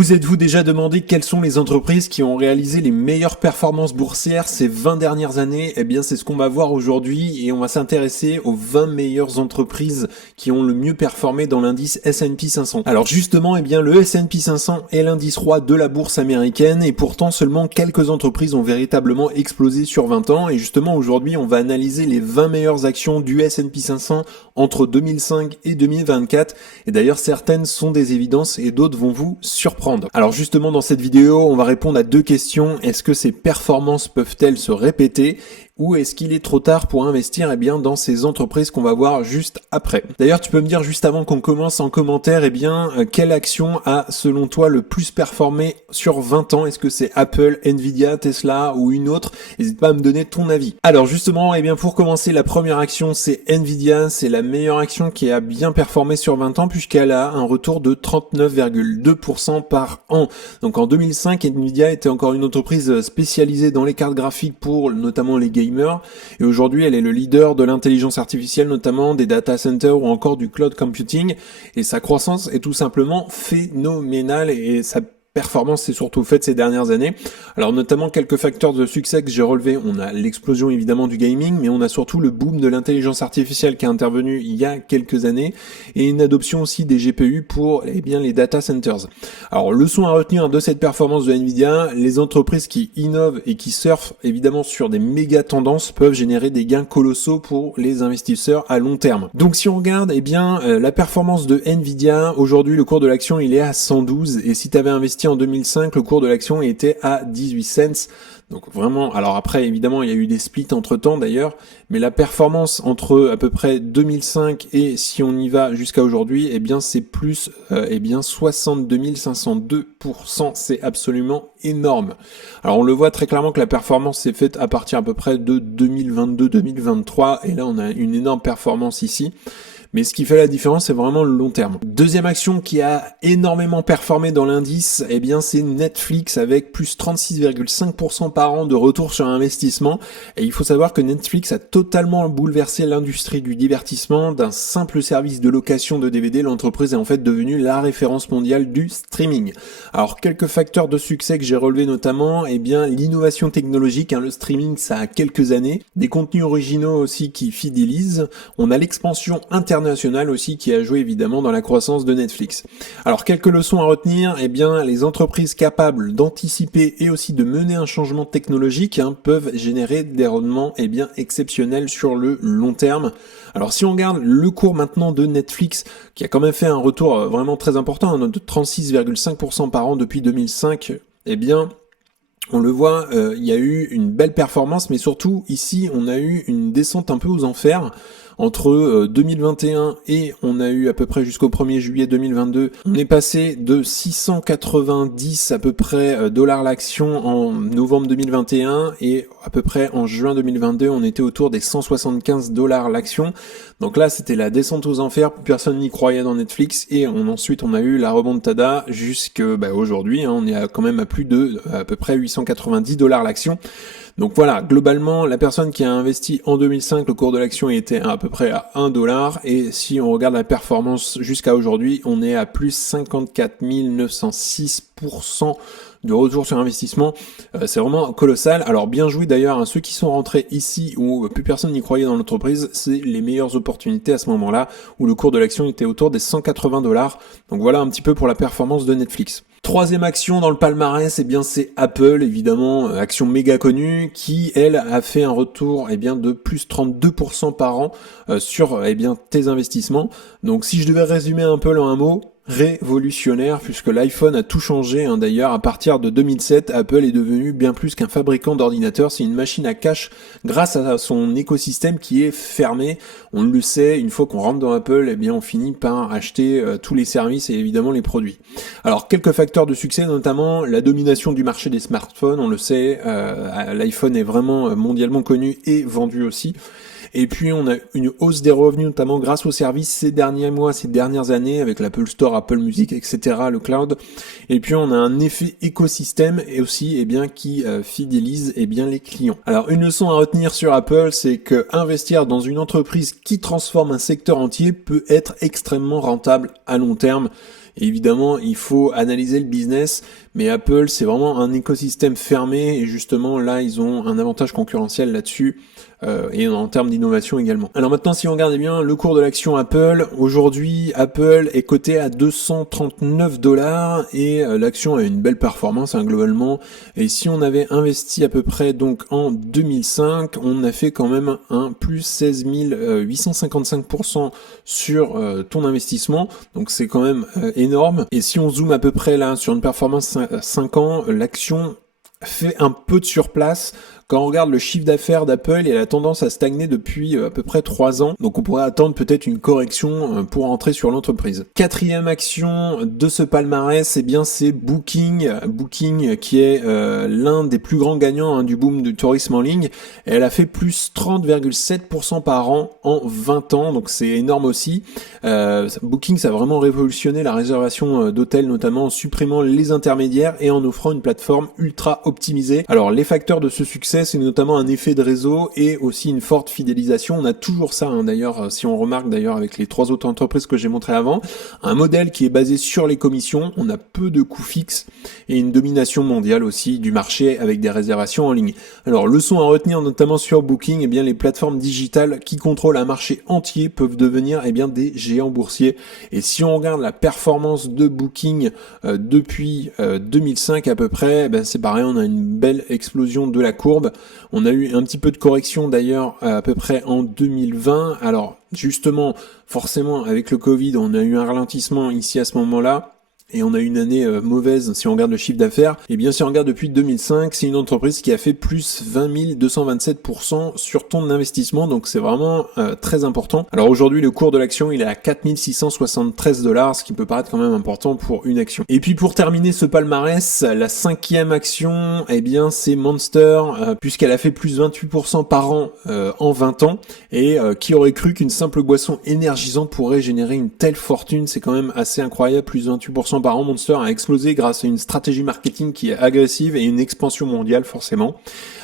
Vous êtes-vous déjà demandé quelles sont les entreprises qui ont réalisé les meilleures performances boursières ces 20 dernières années? Eh bien, c'est ce qu'on va voir aujourd'hui et on va s'intéresser aux 20 meilleures entreprises qui ont le mieux performé dans l'indice S&P 500. Alors justement, eh bien, le S&P 500 est l'indice roi de la bourse américaine et pourtant seulement quelques entreprises ont véritablement explosé sur 20 ans et justement aujourd'hui, on va analyser les 20 meilleures actions du S&P 500 entre 2005 et 2024 et d'ailleurs certaines sont des évidences et d'autres vont vous surprendre. Alors justement dans cette vidéo, on va répondre à deux questions. Est-ce que ces performances peuvent-elles se répéter ou est-ce qu'il est trop tard pour investir dans ces entreprises qu'on va voir juste après? D'ailleurs, tu peux me dire juste avant qu'on commence en commentaire, quelle action a selon toi le plus performé sur 20 ans? Est-ce que c'est Apple, Nvidia, Tesla ou une autre? N'hésite pas à me donner ton avis. Alors justement, pour commencer, la première action, c'est Nvidia. C'est la meilleure action qui a bien performé sur 20 ans puisqu'elle a un retour de 39,2% par an. Donc en 2005, Nvidia était encore une entreprise spécialisée dans les cartes graphiques pour notamment les gamers. Et aujourd'hui, elle est le leader de l'intelligence artificielle, notamment des data centers ou encore du cloud computing. Et sa croissance est tout simplement phénoménale et sa performance s'est surtout faite ces dernières années. Alors notamment quelques facteurs de succès que j'ai relevés. On a l'explosion évidemment du gaming, mais on a surtout le boom de l'intelligence artificielle qui est intervenu il y a quelques années et une adoption aussi des GPU pour les data centers. Alors leçon à retenir de cette performance de Nvidia, les entreprises qui innovent et qui surfent évidemment sur des méga tendances peuvent générer des gains colossaux pour les investisseurs à long terme. Donc si on regarde la performance de Nvidia, aujourd'hui le cours de l'action il est à 112 et si tu avais investi en 2005, le cours de l'action était à 18 cents. Donc vraiment, alors après évidemment il y a eu des splits entre temps d'ailleurs, mais la performance entre à peu près 2005 et si on y va jusqu'à aujourd'hui, c'est plus 62 502%, c'est absolument énorme. Alors on le voit très clairement que la performance s'est faite à partir à peu près de 2022-2023 et là on a une énorme performance ici. Mais ce qui fait la différence, c'est vraiment le long terme. Deuxième action qui a énormément performé dans l'indice, c'est Netflix avec plus 36,5% par an de retour sur investissement. Et il faut savoir que Netflix a totalement bouleversé l'industrie du divertissement. D'un simple service de location de DVD, l'entreprise est en fait devenue la référence mondiale du streaming. Alors quelques facteurs de succès que j'ai relevés notamment, l'innovation technologique, le streaming ça a quelques années, des contenus originaux aussi qui fidélisent, on a l'expansion internationale aussi qui a joué évidemment dans la croissance de Netflix. Alors quelques leçons à retenir, les entreprises capables d'anticiper et aussi de mener un changement technologique peuvent générer des rendements exceptionnels sur le long terme. Alors si on regarde le cours maintenant de Netflix qui a quand même fait un retour vraiment très important de 36,5% par an depuis 2005, on le voit, il y a eu une belle performance, mais surtout ici on a eu une descente un peu aux enfers. Entre 2021 et on a eu à peu près jusqu'au 1er juillet 2022, on est passé de 690 à peu près dollars l'action en novembre 2021 et à peu près en juin 2022, on était autour des 175 dollars l'action. Donc là, c'était la descente aux enfers, personne n'y croyait dans Netflix et ensuite on a eu la remontada jusqu'à aujourd'hui, on est quand même à plus de à peu près 890 dollars l'action. Donc voilà, globalement, la personne qui a investi en 2005, le cours de l'action était à peu près à 1 dollar et si on regarde la performance jusqu'à aujourd'hui, on est à plus 54 906% de retour sur investissement. C'est vraiment colossal. Alors bien joué d'ailleurs à ceux qui sont rentrés ici où plus personne n'y croyait dans l'entreprise, c'est les meilleures opportunités à ce moment-là où le cours de l'action était autour des 180 dollars. Donc voilà un petit peu pour la performance de Netflix. Troisième action dans le palmarès, c'est Apple, évidemment, action méga connue, qui, elle, a fait un retour, de plus 32% par an, sur, tes investissements. Donc, si je devais résumer Apple en un mot, révolutionnaire puisque l'iPhone a tout changé. D'ailleurs, à partir de 2007, Apple est devenu bien plus qu'un fabricant d'ordinateurs. C'est une machine à cash grâce à son écosystème qui est fermé. On le sait, une fois qu'on rentre dans Apple, on finit par acheter tous les services et évidemment les produits. Alors, quelques facteurs de succès, notamment la domination du marché des smartphones. On le sait, l'iPhone est vraiment mondialement connu et vendu aussi. Et puis on a une hausse des revenus notamment grâce aux services ces derniers mois, ces dernières années avec l'Apple Store, Apple Music, etc., le cloud. Et puis on a un effet écosystème et aussi qui fidélise les clients. Alors une leçon à retenir sur Apple, c'est que investir dans une entreprise qui transforme un secteur entier peut être extrêmement rentable à long terme. Et évidemment, il faut analyser le business, mais Apple, c'est vraiment un écosystème fermé, et justement, là, ils ont un avantage concurrentiel là-dessus, et en termes d'innovation également. Alors maintenant, si on regarde bien le cours de l'action Apple, aujourd'hui, Apple est coté à 239 $, et l'action a une belle performance, globalement. Et si on avait investi à peu près donc en 2005, on a fait quand même un plus 16 855% sur ton investissement, donc c'est quand même énorme. Et si on zoome à peu près là sur une performance 5 ans, l'action fait un peu de surplace. Quand on regarde le chiffre d'affaires d'Apple, il a tendance à stagner depuis à peu près 3 ans. Donc on pourrait attendre peut-être une correction pour entrer sur l'entreprise. Quatrième action de ce palmarès, eh bien c'est Booking. Booking qui est l'un des plus grands gagnants du boom du tourisme en ligne. Et elle a fait plus 30,7% par an en 20 ans. Donc c'est énorme aussi. Booking, ça a vraiment révolutionné la réservation d'hôtels, notamment en supprimant les intermédiaires et en offrant une plateforme ultra optimisée. Alors les facteurs de ce succès, c'est notamment un effet de réseau et aussi une forte fidélisation. On a toujours ça, d'ailleurs, si on remarque d'ailleurs avec les 3 autres entreprises que j'ai montrées avant, un modèle qui est basé sur les commissions, on a peu de coûts fixes et une domination mondiale aussi du marché avec des réservations en ligne. Alors leçon à retenir notamment sur Booking, eh bien les plateformes digitales qui contrôlent un marché entier peuvent devenir des géants boursiers. Et si on regarde la performance de Booking depuis 2005 à peu près, c'est pareil, on a une belle explosion de la courbe. On a eu un petit peu de correction d'ailleurs à peu près en 2020. Alors justement, forcément avec le Covid, on a eu un ralentissement ici à ce moment-là. Et on a eu une année mauvaise si on regarde le chiffre d'affaires. Et bien si on regarde depuis 2005, c'est une entreprise qui a fait plus 20 227% sur ton investissement. Donc c'est vraiment très important. Alors aujourd'hui, le cours de l'action, il est à 4 673 $, ce qui peut paraître quand même important pour une action. Et puis pour terminer ce palmarès, la 5e action, eh bien c'est Monster, puisqu'elle a fait plus 28% par an en 20 ans. Et qui aurait cru qu'une simple boisson énergisante pourrait générer une telle fortune? C'est quand même assez incroyable, plus 28% par an. Monster a explosé grâce à une stratégie marketing qui est agressive et une expansion mondiale forcément.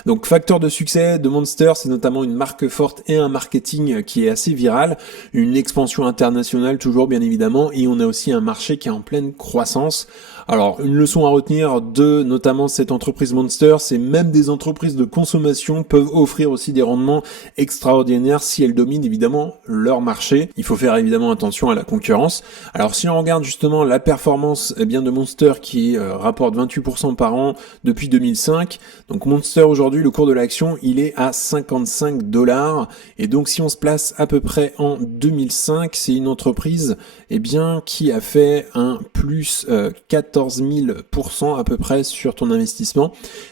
Donc facteur de succès de Monster, c'est notamment une marque forte et un marketing qui est assez viral, une expansion internationale toujours bien évidemment, et on a aussi un marché qui est en pleine croissance. Alors une leçon à retenir de notamment cette entreprise Monster, c'est même des entreprises de consommation peuvent offrir aussi des rendements extraordinaires si elles dominent évidemment leur marché. Il faut faire évidemment attention à la concurrence. Alors si on regarde justement la performance de Monster qui rapporte 28% par an depuis 2005, donc Monster aujourd'hui le cours de l'action il est à 55 $, et donc si on se place à peu près en 2005, c'est une entreprise qui a fait un plus 14 000% à peu près sur ton investissement.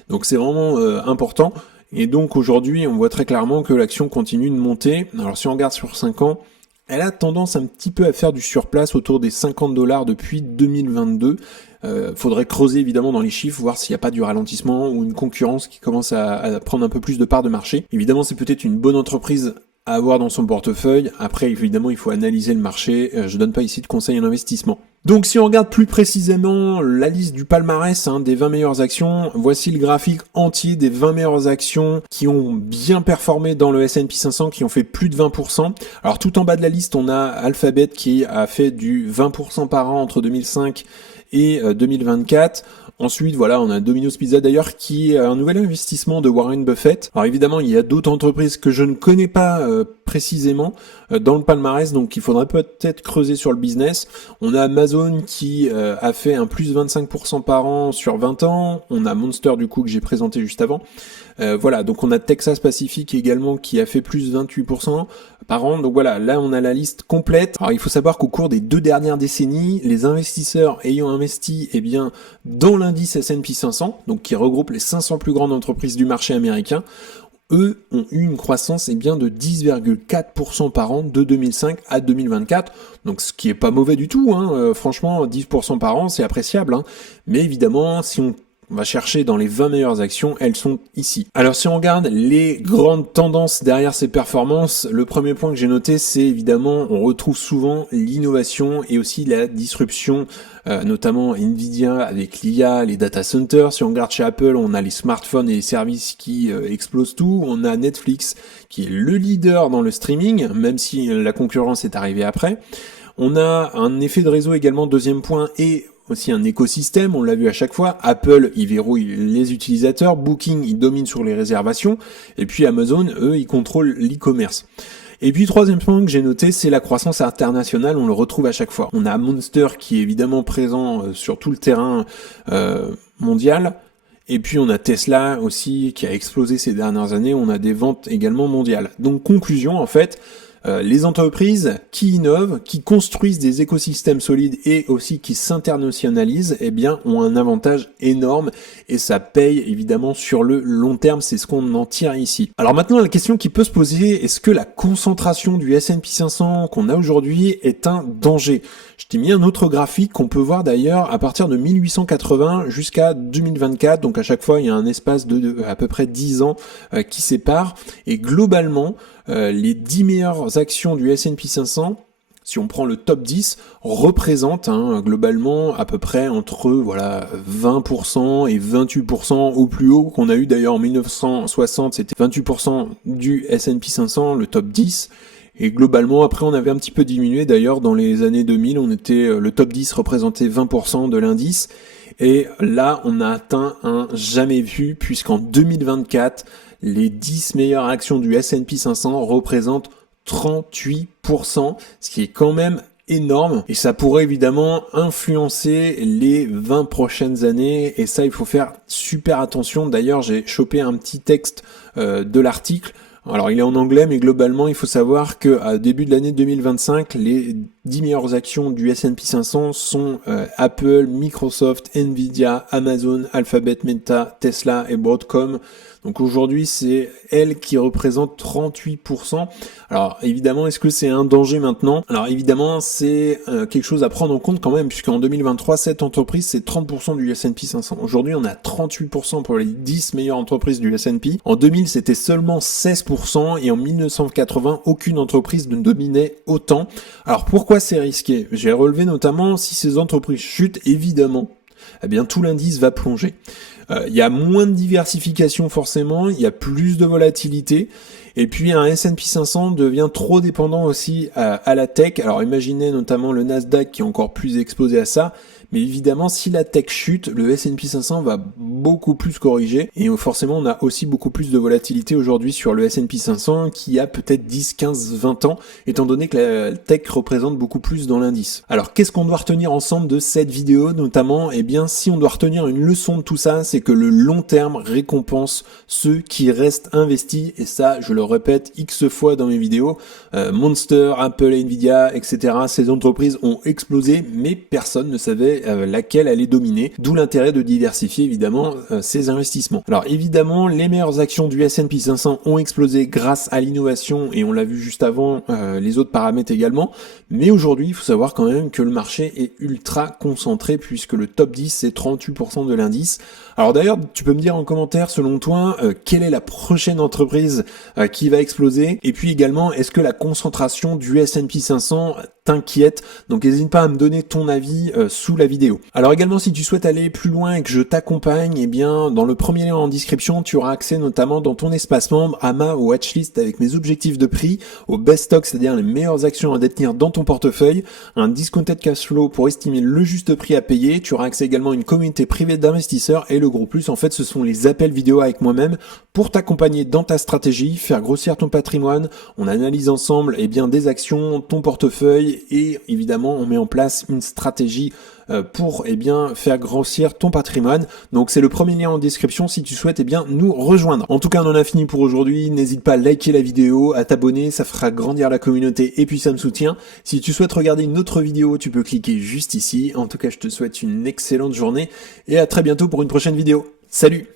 Donc c'est vraiment important. Et donc aujourd'hui, on voit très clairement que l'action continue de monter. Alors si on regarde sur 5 ans, elle a tendance un petit peu à faire du surplace autour des 50 $ depuis 2022. Faudrait creuser évidemment dans les chiffres, voir s'il n'y a pas du ralentissement ou une concurrence qui commence à prendre un peu plus de part de marché. Évidemment, c'est peut-être une bonne entreprise à avoir dans son portefeuille. Après, évidemment, il faut analyser le marché. Je donne pas ici de conseils en investissement. Donc, si on regarde plus précisément la liste du palmarès des 20 meilleures actions, voici le graphique entier des 20 meilleures actions qui ont bien performé dans le S&P 500, qui ont fait plus de 20%. Alors, tout en bas de la liste, on a Alphabet qui a fait du 20% par an entre 2005 et 2024. Ensuite, voilà, on a Domino's Pizza d'ailleurs qui est un nouvel investissement de Warren Buffett. Alors évidemment, il y a d'autres entreprises que je ne connais pas précisément dans le palmarès, donc il faudrait peut-être creuser sur le business. On a Amazon qui a fait un plus 25% par an sur 20 ans. On a Monster du coup que j'ai présenté juste avant. Voilà, donc on a Texas Pacific également qui a fait plus 28% par an. Donc voilà, là on a la liste complète. Alors il faut savoir qu'au cours des 2 dernières décennies, les investisseurs ayant investi dans l'indice S&P 500, donc qui regroupe les 500 plus grandes entreprises du marché américain, eux ont eu une croissance de 10,4% par an de 2005 à 2024. Donc ce qui est pas mauvais du tout, franchement 10% par an c'est appréciable, mais évidemment si on va chercher dans les 20 meilleures actions, elles sont ici. Alors si on regarde les grandes tendances derrière ces performances, le premier point que j'ai noté, c'est évidemment, on retrouve souvent l'innovation et aussi la disruption, notamment Nvidia avec l'IA, les data centers. Si on regarde chez Apple, on a les smartphones et les services qui explosent tout. On a Netflix qui est le leader dans le streaming, même si la concurrence est arrivée après. On a un effet de réseau également, deuxième point, et aussi un écosystème, on l'a vu à chaque fois. Apple, il verrouille les utilisateurs, Booking, il domine sur les réservations, et puis Amazon, eux, ils contrôlent l'e-commerce. Et puis troisième point que j'ai noté, c'est la croissance internationale, on le retrouve à chaque fois. On a Monster qui est évidemment présent sur tout le terrain mondial, et puis on a Tesla aussi qui a explosé ces dernières années, on a des ventes également mondiales. Donc conclusion en fait, les entreprises qui innovent, qui construisent des écosystèmes solides et aussi qui s'internationalisent, eh bien, ont un avantage énorme et ça paye évidemment sur le long terme, c'est ce qu'on en tire ici. Alors maintenant, la question qui peut se poser, est-ce que la concentration du S&P 500 qu'on a aujourd'hui est un danger ? Je t'ai mis un autre graphique qu'on peut voir d'ailleurs à partir de 1880 jusqu'à 2024, donc à chaque fois il y a un espace de à peu près 10 ans qui sépare, et globalement, les 10 meilleures actions du S&P 500, si on prend le top 10, représentent globalement à peu près entre 20% et 28% au plus haut qu'on a eu d'ailleurs en 1960, c'était 28% du S&P 500, le top 10. Et globalement, après, on avait un petit peu diminué. D'ailleurs, dans les années 2000, le top 10 représentait 20% de l'indice. Et là, on a atteint un jamais vu, puisqu'en 2024, les 10 meilleures actions du S&P 500 représentent 38%, ce qui est quand même énorme. Et ça pourrait évidemment influencer les 20 prochaines années. Et ça, il faut faire super attention. D'ailleurs, j'ai chopé un petit texte de l'article. Alors il est en anglais, mais globalement il faut savoir que à début de l'année 2025, les 10 meilleures actions du S&P 500 sont Apple, Microsoft, Nvidia, Amazon, Alphabet, Meta, Tesla et Broadcom. Donc aujourd'hui, c'est elles qui représentent 38%. Alors évidemment, est-ce que c'est un danger maintenant ? Alors évidemment, c'est quelque chose à prendre en compte quand même, puisqu'en 2023, cette entreprise, c'est 30% du S&P 500. Aujourd'hui, on a 38% pour les 10 meilleures entreprises du S&P. En 2000, c'était seulement 16%, et en 1980, aucune entreprise ne dominait autant. Alors pourquoi c'est risqué ? J'ai relevé notamment, si ces entreprises chutent, évidemment, eh bien tout l'indice va plonger. Il y a moins de diversification forcément, il y a plus de volatilité, et puis un S&P 500 devient trop dépendant aussi à la tech. Alors imaginez notamment le Nasdaq qui est encore plus exposé à ça, mais évidemment si la tech chute, le S&P 500 va beaucoup plus corriger, et forcément on a aussi beaucoup plus de volatilité aujourd'hui sur le S&P 500 qui a peut-être 10, 15, 20 ans, étant donné que la tech représente beaucoup plus dans l'indice. Alors qu'est-ce qu'on doit retenir ensemble de cette vidéo notamment ? Eh bien si on doit retenir une leçon de tout ça, c'est que le long terme récompense ceux qui restent investis, et ça je le répète X fois dans mes vidéos, Monster, Apple, Nvidia, etc. Ces entreprises ont explosé, mais personne ne savait laquelle allait dominer, d'où l'intérêt de diversifier évidemment ces investissements. Alors évidemment, les meilleures actions du S&P 500 ont explosé grâce à l'innovation, et on l'a vu juste avant, les autres paramètres également, mais aujourd'hui il faut savoir quand même que le marché est ultra concentré, puisque le top 10 c'est 38% de l'indice. Alors d'ailleurs, tu peux me dire en commentaire, selon toi, quelle est la prochaine entreprise qui va exploser, et puis également, est-ce que la concentration du S&P 500 t'inquiète? Donc n'hésite pas à me donner ton avis sous la vidéo. Alors également, si tu souhaites aller plus loin et que je t'accompagne, eh bien dans le premier lien en description, tu auras accès notamment dans ton espace membre à ma watchlist avec mes objectifs de prix, au best stock, c'est-à-dire les meilleures actions à détenir dans ton portefeuille, un discounted cash flow pour estimer le juste prix à payer, tu auras accès également à une communauté privée d'investisseurs, et le gros plus, en fait, ce sont les appels vidéo avec moi-même pour t'accompagner dans ta stratégie, faire grossir ton patrimoine. On analyse ensemble des actions, ton portefeuille, et évidemment on met en place une stratégie pour faire grossir ton patrimoine. Donc c'est le premier lien en description si tu souhaites nous rejoindre. En tout cas, on en a fini pour aujourd'hui. N'hésite pas à liker la vidéo, à t'abonner, ça fera grandir la communauté et puis ça me soutient. Si tu souhaites regarder une autre vidéo, tu peux cliquer juste ici. En tout cas, je te souhaite une excellente journée et à très bientôt pour une prochaine vidéo. Salut!